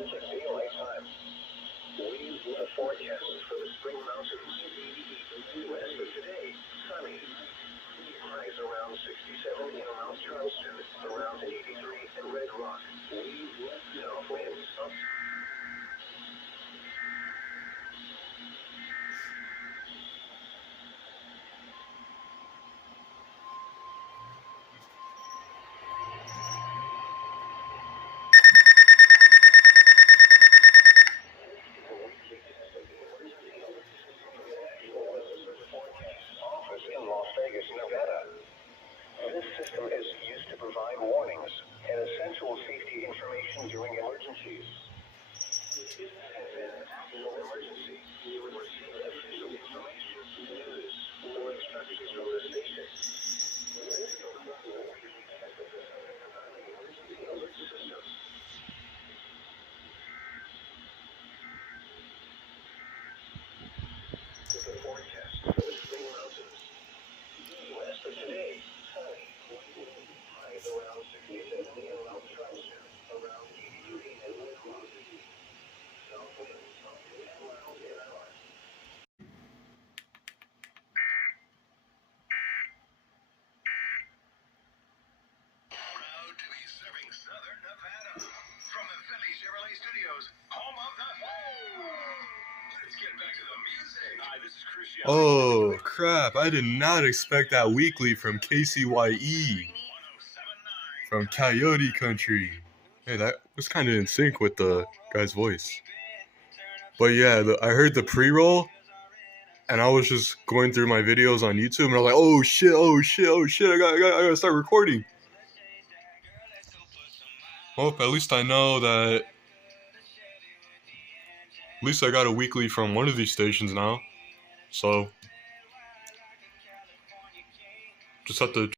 Daylight time. We the forecast for the Spring Mountains. West of today, sunny. Highs around 67 in Mount Charleston, around 83 in Red Rock. South winds up. Office in Las Vegas, Nevada. This system is used to provide warnings and essential safety information during emergencies. No emergency, you would receive official information, news, or instructions from the station. Alert system. The forecast for the Spring Mountains. West of today, sunny. Highs around 67 in Mount Charleston, around 83 in Red Rock. South winds up to 10 miles an hour. Proud to be serving Southern Nevada from the Philly Chevrolet Studios, home of the. Let's get back to the music. Hi, this is Christian. Oh, crap. I did not expect that weekly from KCYE, from Coyote Country. Hey, that was kind of in sync with the guy's voice. But yeah, I heard the pre-roll, and I was just going through my videos on YouTube, and I was like, oh shit, I gotta start recording. Well, at least I know that, at least I got a weekly from one of these stations now. So, just have to